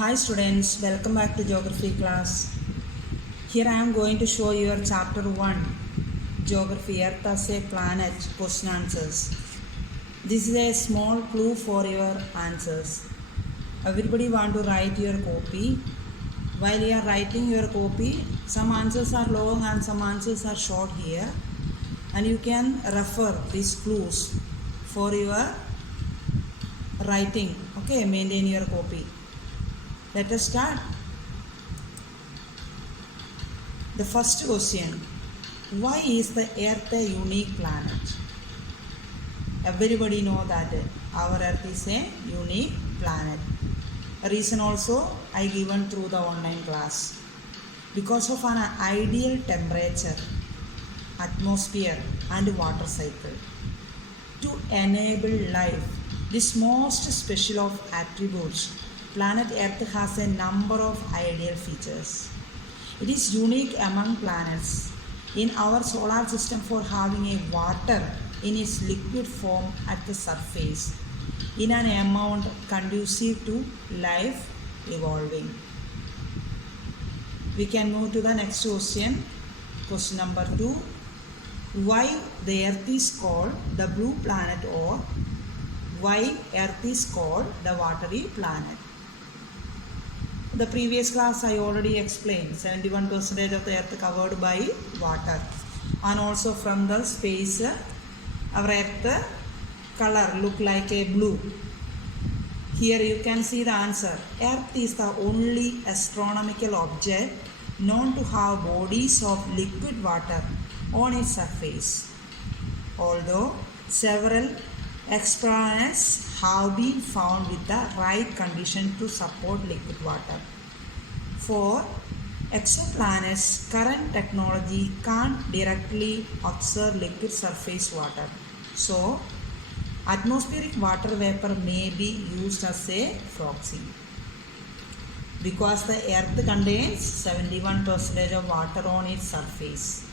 Hi students, welcome back to geography class. Here I am going to show you your chapter 1, Geography, Earth as a Planet, question answers. This is a small clue for your answers. Everybody want to write your copy. While you are writing your copy, some answers are long and some answers are short here. And you can refer these clues for your writing. Okay, maintain your copy. Let us start. The first question, why is the Earth a unique planet? Everybody know that our Earth is a unique planet. A reason also I given through the online class. Because of an ideal temperature, atmosphere and water cycle. To enable life, this most special of attributes, planet Earth has a number of ideal features. It is unique among planets in our solar system for having a water in its liquid form at the surface in an amount conducive to life evolving. We can move to the next question. Question number 2. Why the Earth is called the blue planet, or why Earth is called the watery planet? The previous class I already explained 71% of the Earth covered by water, and also from the space our Earth color look like a blue. Here you can see the answer. Earth is the only astronomical object known to have bodies of liquid water on its surface, although several exoplanets have been found with the right condition to support liquid water. For exoplanets, current technology can't directly observe liquid surface water, so atmospheric water vapor may be used as a proxy. Because the Earth contains 71% of water on its surface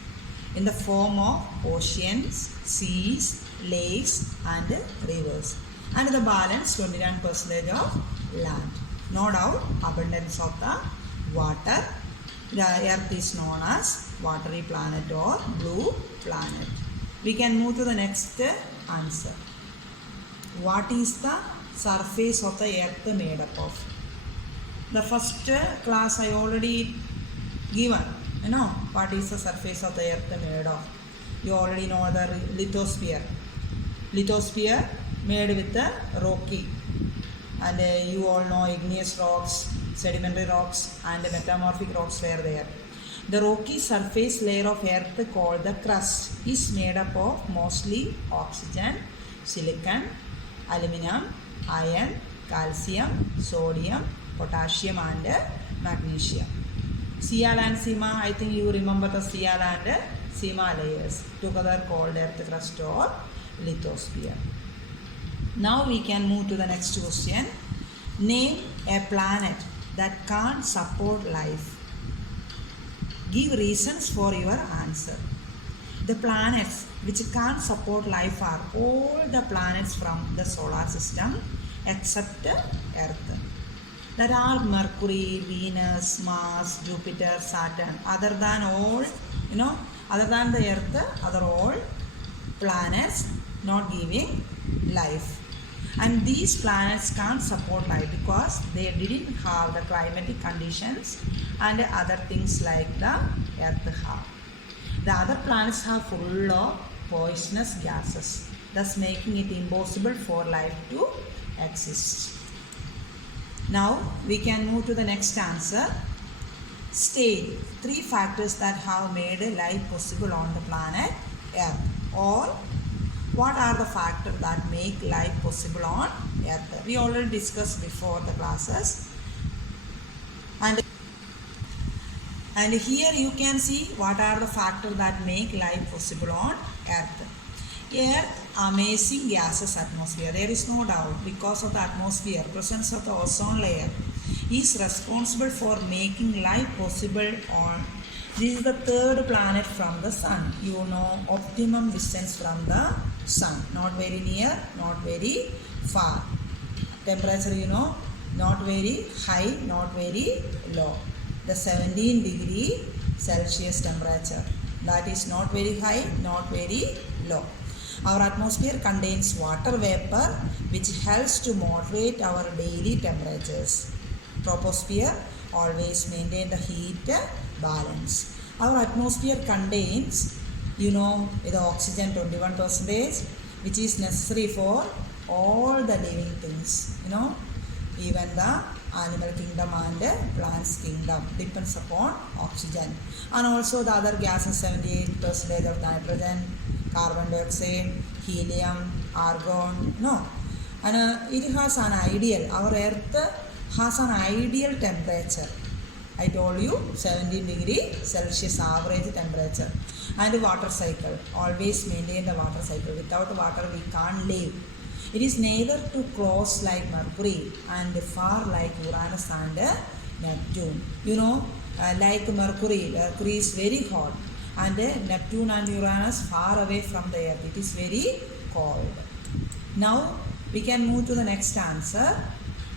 in the form of oceans, seas, lakes and rivers, and the balance 29% of land. No doubt, abundance of the water. The Earth is known as watery planet or blue planet. We can move to the next answer. What is the surface of the Earth made up of? The first class I already given. You know what is the surface of the Earth made of? You already know the lithosphere. Lithosphere made with the rocky, and you all know igneous rocks, sedimentary rocks and metamorphic rocks were there. The rocky surface layer of Earth called the crust is made up of mostly oxygen, silicon, aluminum, iron, calcium, sodium, potassium and magnesium. Sial and Sima, I think you remember the Sial and Sima layers together called Earth crust or lithosphere. Now we can move to the next question. Name a planet that can't support life. Give reasons for your answer. The planets which can't support life are all the planets from the solar system except Earth. There are Mercury, Venus, Mars, Jupiter, Saturn. Other than the Earth, other all planets not giving life. And these planets can't support life because they didn't have the climatic conditions and other things like the Earth have. The other planets are full of poisonous gases, thus making it impossible for life to exist. Now we can move to the next answer. State 3 factors that have made life possible on the planet Earth, or what are the factors that make life possible on Earth? We already discussed before the classes. And here you can see what are the factors that make life possible on Earth. Earth, amazing gaseous atmosphere. There is no doubt, because of the atmosphere, presence of the ozone layer is responsible for making life possible on. This is the third planet from the sun. You know, optimum distance from the sun. Not very near, not very far. Temperature, not very high, not very low. The 17 degree Celsius temperature. That is not very high, not very low. Our atmosphere contains water vapor which helps to moderate our daily temperatures. Troposphere always maintain the heat balance. Our atmosphere contains, the oxygen 21%, which is necessary for all the living things. Even the animal kingdom and plants kingdom depends upon oxygen. And also the other gases, 78% of nitrogen, carbon dioxide, helium, argon, and it has an ideal, our earth has an ideal temperature. I told you 17 degree Celsius average temperature. And water cycle, always maintain the water cycle. Without water we can't live. It is neither too close like Mercury and far like Uranus and Neptune. Like Mercury is very hot, and Neptune and Uranus far away from the earth. It is very cold. Now we can move to the next answer.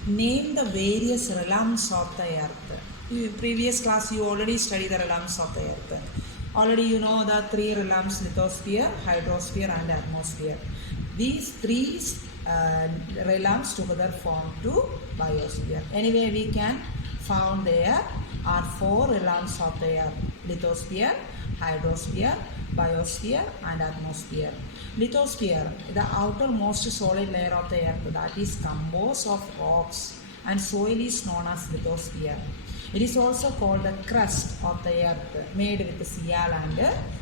Name the various realms of the earth. In previous class you already studied the realms of the earth. Already you know the three realms: lithosphere, hydrosphere and atmosphere. These three realms together form to biosphere. Anyway, we can found there are four realms of the earth: lithosphere, hydrosphere, biosphere and atmosphere. Lithosphere, the outermost solid layer of the earth, that is composed of rocks and soil, is known as lithosphere. It is also called the crust of the earth, made with Sial and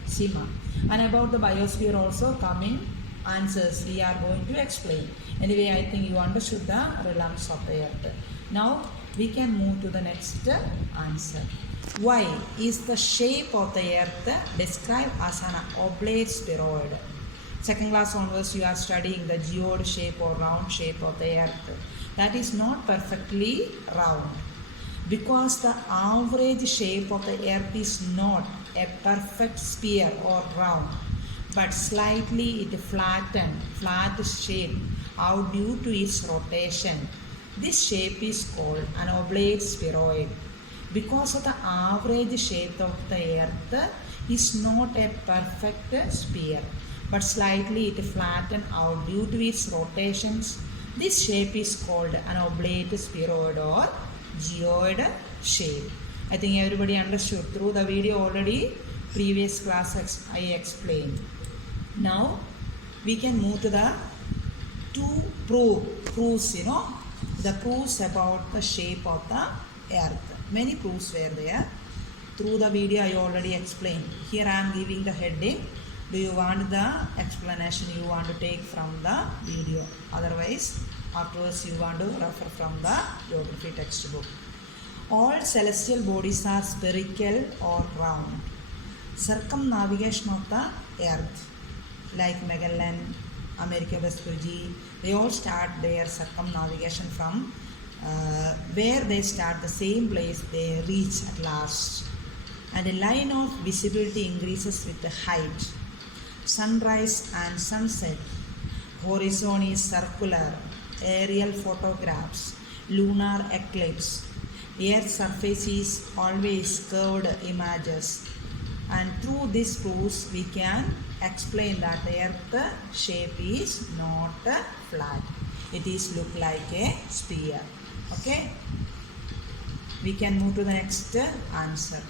Sima. And about the biosphere also coming answers we are going to explain. Anyway, I think you understood the realms of the earth. Now we can move to the next answer. Why is the shape of the earth described as an oblate spheroid? Second class onwards you are studying the geode shape or round shape of the earth. That is not perfectly round, because the average shape of the earth is not a perfect sphere or round, but slightly flat shape out due to its rotation. This shape is called an oblate spheroid. Because of the average shape of the earth is not a perfect sphere, but slightly flattened out due to its rotations, this shape is called an oblate spheroid or geoid shape. I think everybody understood through the video already. Previous class I explained. Now we can move to the two proofs, the proofs about the shape of the earth. Many proofs were there. Through the video I already explained. Here I am giving the heading. Do you want the explanation you want to take from the video? Otherwise, afterwards you want to refer from the geography textbook. All celestial bodies are spherical or round. Circumnavigation of the earth, like Magellan, Amerigo Vespucci, they all start their circumnavigation from where they start the same place they reach at last. And a line of visibility increases with the height. Sunrise and sunset. Horizon is circular. Aerial photographs. Lunar eclipse. Earth's surface is always curved images. And through these proofs we can explain that the earth shape is not flat. It is look like a sphere. Okay. We can move to the next answer.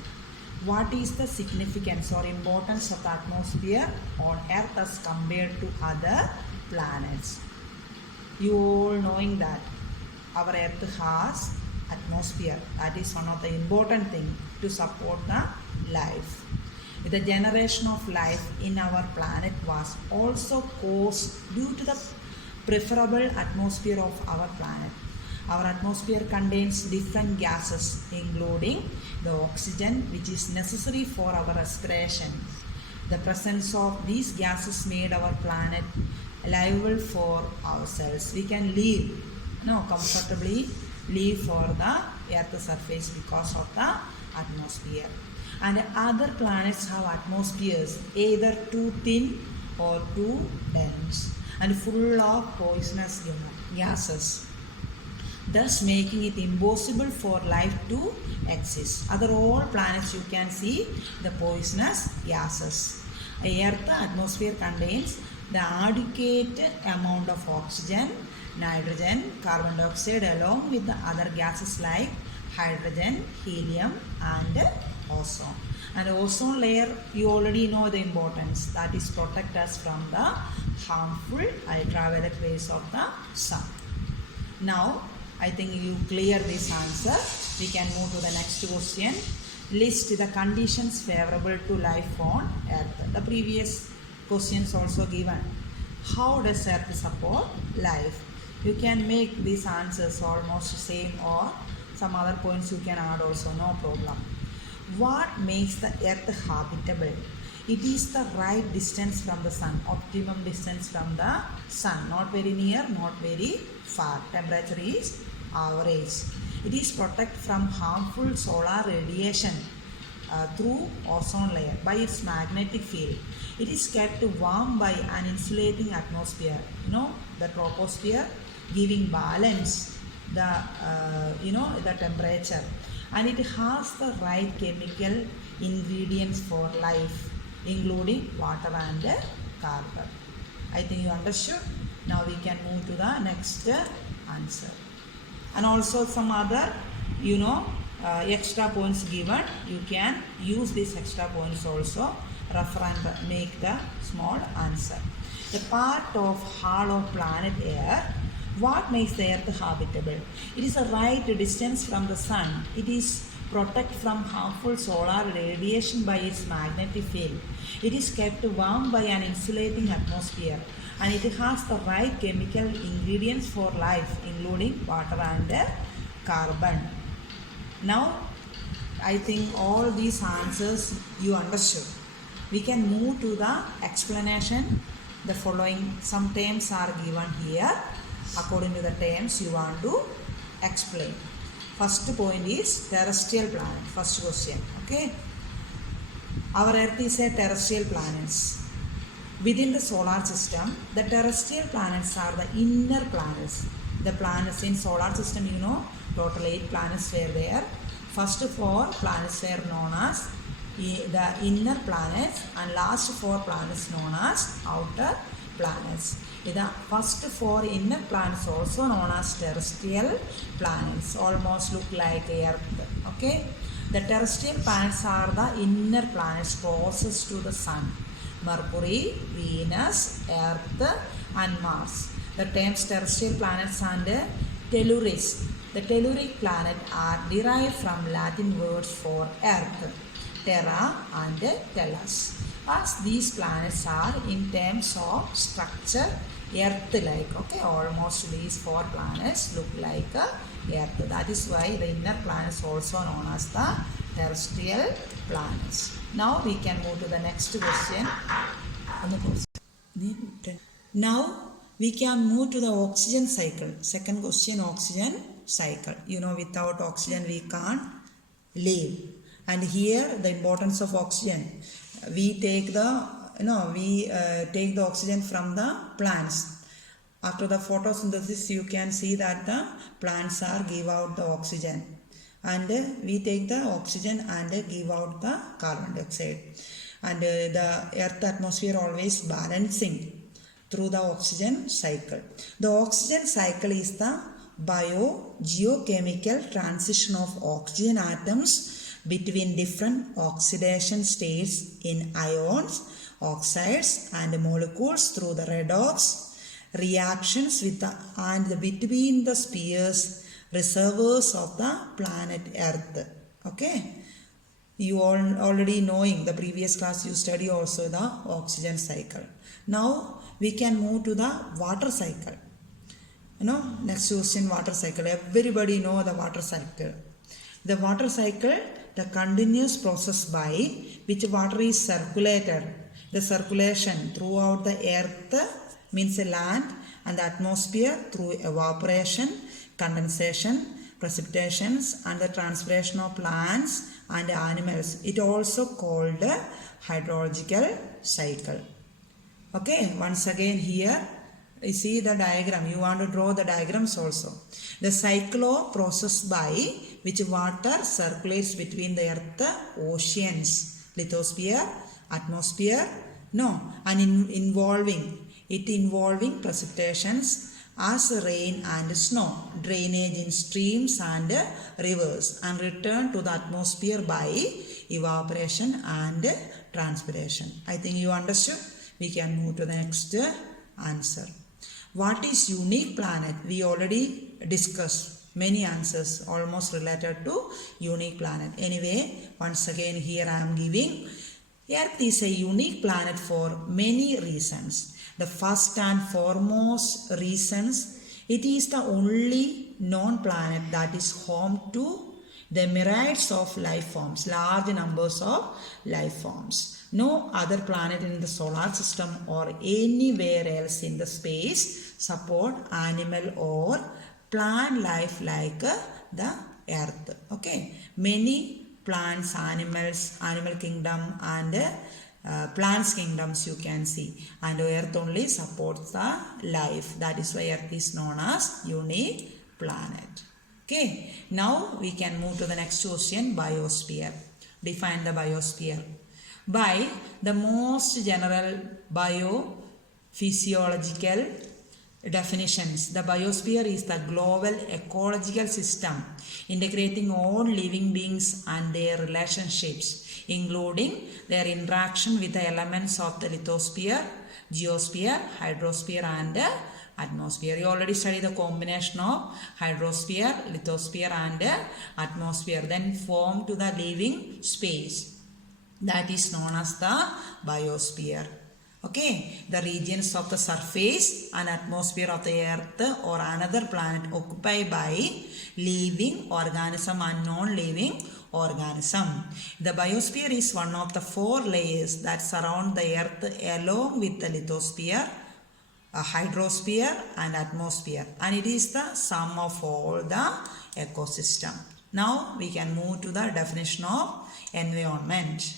What is the significance or importance of the atmosphere on Earth as compared to other planets? You all knowing that our Earth has atmosphere. That is one of the important things to support the life. The generation of life in our planet was also caused due to the preferable atmosphere of our planet. Our atmosphere contains different gases, including the oxygen, which is necessary for our respiration. The presence of these gases made our planet livable for ourselves. We can live, comfortably live for the Earth's surface because of the atmosphere. And other planets have atmospheres either too thin or too dense and full of poisonous gases. thus making it impossible for life to exist. Other all planets you can see the poisonous gases. Earth atmosphere contains the adequate amount of oxygen, nitrogen, carbon dioxide along with the other gases like hydrogen, helium and ozone. And ozone layer, you already know the importance, that is protect us from the harmful ultraviolet rays of the sun. Now I think you clear this answer. We can move to the next question. List the conditions favorable to life on Earth. The previous questions also given. How does Earth support life? You can make these answers almost same, or some other points you can add also, no problem. What makes the Earth habitable? It is the right distance from the sun, optimum distance from the sun, not very near, not very far. Temperature is average. It is protected from harmful solar radiation through ozone layer by its magnetic field. It is kept warm by an insulating atmosphere, the troposphere, giving balance the temperature, and it has the right chemical ingredients for life, including water and carbon. I think you understood. Now we can move to the next answer. And also some other extra points given. You can use these extra points also, refer and make the small answer. The part of hollow planet Earth. What makes the Earth habitable? It is a right distance from the sun. It is protected from harmful solar radiation by its magnetic field. It is kept warm by an insulating atmosphere, and it has the right chemical ingredients for life, including water and carbon. Now I think all these answers you understood. We can move to the explanation. The following some terms are given here. According to the terms you want to explain. First point is terrestrial planet. First question. Okay. Our Earth is a terrestrial planet. Within the solar system, the terrestrial planets are the inner planets. The planets in solar system, total 8 planets were there. First 4 planets were known as the inner planets, and last 4 planets known as outer planets. The first 4 inner planets also known as terrestrial planets, almost look like Earth. Okay, the terrestrial planets are the inner planets closest to the sun: Mercury, Venus, Earth and Mars. The terms terrestrial planets and telluric. The telluric planet are derived from Latin words for Earth, terra and tellus. As these planets are in terms of structure Earth-like. Okay, almost these 4 planets look like Earth. That is why the inner planets also known as the terrestrial planets. Now we can move to the next question. Now we can move to the oxygen cycle. Second question, oxygen cycle. Without oxygen we can't live. And here the importance of oxygen. We take the take the oxygen from the plants. After the photosynthesis, you can see that the plants are give out the oxygen, and we take the oxygen and give out the carbon dioxide. And the Earth atmosphere always balancing through the oxygen cycle. The oxygen cycle is the biogeochemical transition of oxygen atoms between different oxidation states in ions, oxides and molecules through the redox reactions with the and between the spheres reservoirs of the planet Earth. Okay, you all already knowing the previous class you study also the oxygen cycle. Now we can move to the water cycle. Next question, water cycle. Everybody know the water cycle. The water cycle, the continuous process by which water is circulated. The circulation throughout the earth means land and the atmosphere through evaporation, condensation, precipitations and the transpiration of plants and animals. It also called hydrological cycle. Okay, once again here You see the diagram. You want to draw the diagrams also. The cyclo process by which water circulates between the earth, oceans, lithosphere, atmosphere, and involving precipitations as rain and snow, drainage in streams and rivers, and return to the atmosphere by evaporation and transpiration. I think you understood. We can move to the next answer. What is unique planet? We already discussed many answers almost related to unique planet. Anyway, once again here I am giving Earth is a unique planet for many reasons. The first and foremost reasons, it is the only known planet that is home to the myriads of life forms, large numbers of life forms. No other planet in the solar system or anywhere else in the space support animal or plant life like the Earth. Okay, many plants, animals, animal kingdom and plants kingdoms you can see, and Earth only supports the life. That is why Earth is known as unique planet. Okay, now we can move to the next question, biosphere. Define the biosphere. By the most general biophysiological definitions, the biosphere is the global ecological system integrating all living beings and their relationships, including their interaction with the elements of the lithosphere, geosphere, hydrosphere and atmosphere. You already studied the combination of hydrosphere, lithosphere and atmosphere, then form to the living space. That is known as the biosphere. Okay, the regions of the surface and atmosphere of the Earth or another planet occupied by living organism and non-living organism. The biosphere is one of the 4 layers that surround the Earth along with the lithosphere, hydrosphere and atmosphere, and it is the sum of all the ecosystem. Now we can move to the definition of environment.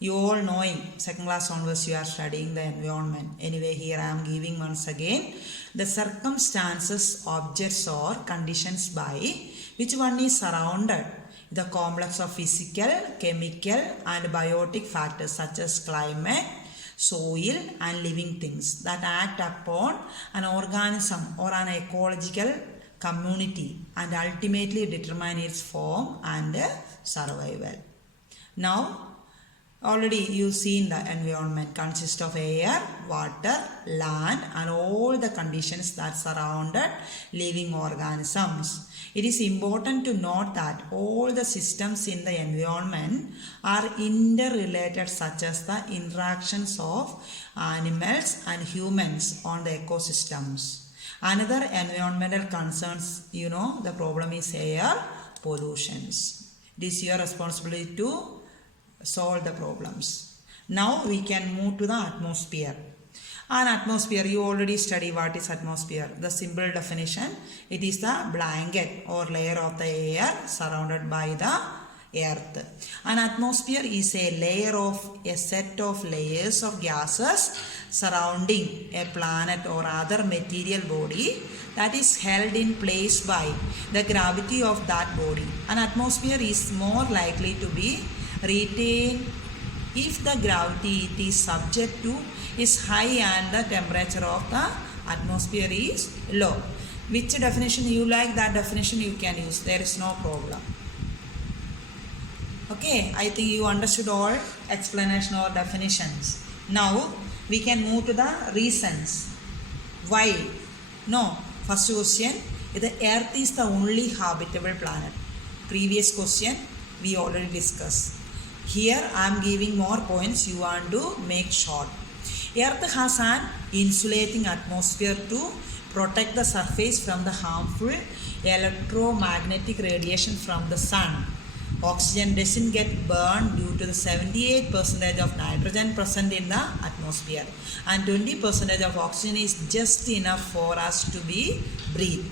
You all knowing, second class onwards you are studying the environment. Anyway, here I am giving once again the circumstances, objects or conditions by which one is surrounded. The complex of physical, chemical and biotic factors such as climate, soil and living things that act upon an organism or an ecological community and ultimately determine its form and survival. Now, already you've seen the environment consists of air, water, land and all the conditions that surrounded living organisms. It is important to note that all the systems in the environment are interrelated, such as the interactions of animals and humans on the ecosystems. Another environmental concerns, the problem is air pollutions. It is your responsibility to solve the problems. Now we can move to the atmosphere. An atmosphere, you already study what is atmosphere. The simple definition, it is the blanket or layer of the air surrounded by the earth. An atmosphere is a layer of a set of layers of gases surrounding a planet or other material body that is held in place by the gravity of that body. An atmosphere is more likely to be retained if the gravity it is subject to is high and the temperature of the atmosphere is low. Which definition you like, that definition you can use. There is no problem. Okay, I think you understood all explanation or definitions. Now we can move to the reasons. Why? First question, the Earth is the only habitable planet. Previous question we already discussed. Here I am giving more points, you want to make short. Earth has an insulating atmosphere to protect the surface from the harmful electromagnetic radiation from the sun. Oxygen doesn't get burned due to the 78% of nitrogen present in the atmosphere, and 20% of oxygen is just enough for us to be breathe.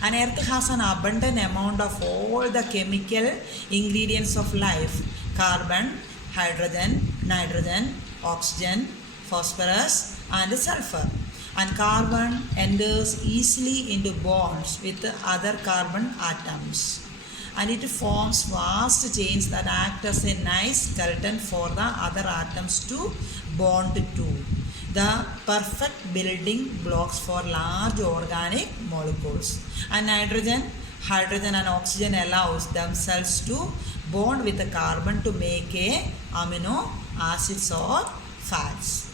And Earth has an abundant amount of all the chemical ingredients of life: carbon, hydrogen, nitrogen, oxygen, phosphorus and sulfur. and carbon enters easily into bonds with other carbon atoms, and it forms vast chains that act as a nice skeleton for the other atoms to bond to, the perfect building blocks for large organic molecules. And nitrogen, hydrogen and oxygen allows themselves to bond with the carbon to make a amino acids or fats.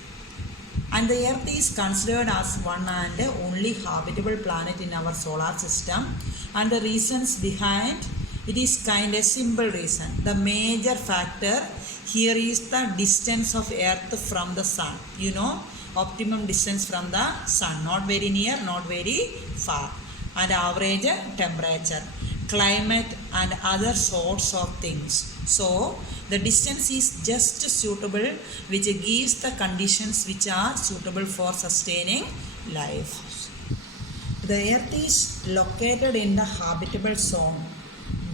And the earth is considered as one and only habitable planet in our solar system, and the reasons behind it is kind of simple reason. The major factor here is the distance of earth from the sun. You know, optimum distance from the sun, not very near, not very far, and average temperature, climate and other sorts of things. So the distance is just suitable, which gives the conditions which are suitable for sustaining life. The earth is located in the habitable zone,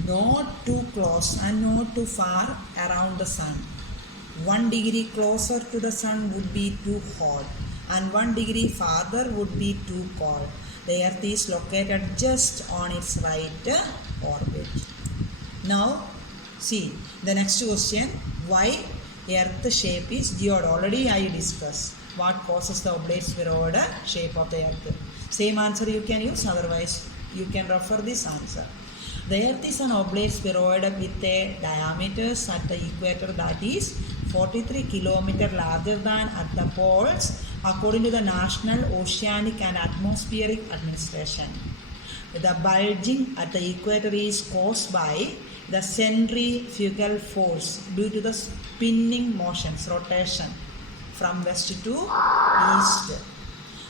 not too close and not too far around the sun. 1 degree closer to the sun would be too hot, and 1 degree farther would be too cold. The earth is located just on its right orbit. Now see the next question. Why earth shape is geode? Already I discussed what causes the oblate spheroid shape of the earth. Same answer you can use, otherwise you can refer this answer. The earth is an oblate spheroid with a diameter at the equator that is 43 km larger than at the poles, according to the National Oceanic and Atmospheric Administration. The bulging at the equator is caused by the centrifugal force due to the spinning motions, rotation from west to east.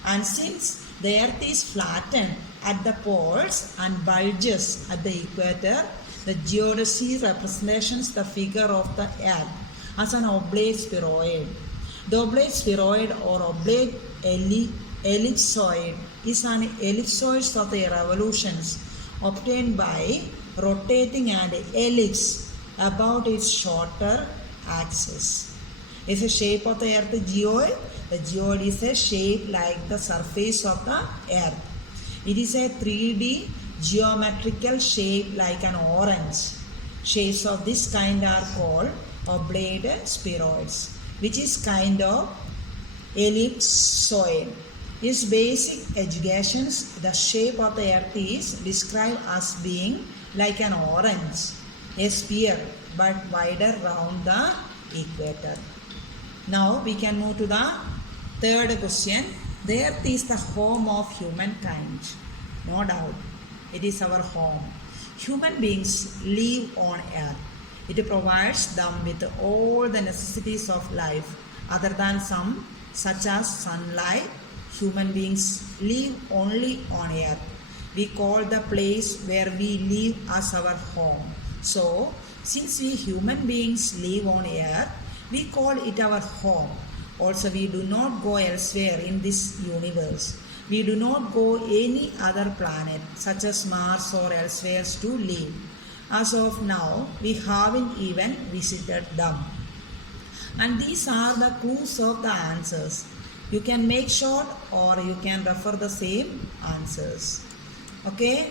And since the earth is flattened at the poles and bulges at the equator, the geodesy represents the figure of the earth as an oblate spheroid. The oblate spheroid or oblate ellipsoid is an ellipsoid of the revolutions obtained by rotating an ellipse about its shorter axis. Is the shape of the earth geoid? The geoid is a shape like the surface of the earth. It is a 3D geometrical shape like an orange. Shapes of this kind are called oblate spheroids, which is kind of ellipsoid. In basic educations, the shape of the earth is described as being like an orange, a sphere, but wider round the equator. Now we can move to the third question. The earth is the home of humankind. No doubt, it is our home. Human beings live on earth. It provides them with all the necessities of life. Other than some, such as sunlight, human beings live only on earth. We call the place where we live as our home. So, since we human beings live on earth, we call it our home. Also, we do not go elsewhere in this universe. We do not go any other planet, such as Mars or elsewhere, to live. As of now, we haven't even visited them. And these are the clues of the answers. You can make short or you can refer the same answers. Okay?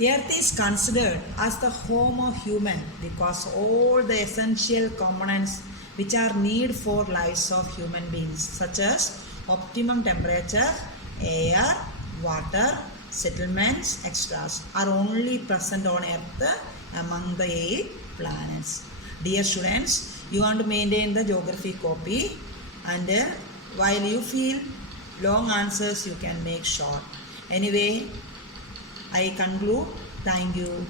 Earth is considered as the home of human because all the essential components which are needed for lives of human beings, such as optimum temperature, air, water, settlements, etc., are only present on Earth among the 8 planets. Dear students, you want to maintain the geography copy, and while you feel long answers, you can make short. Anyway, I conclude. Thank you.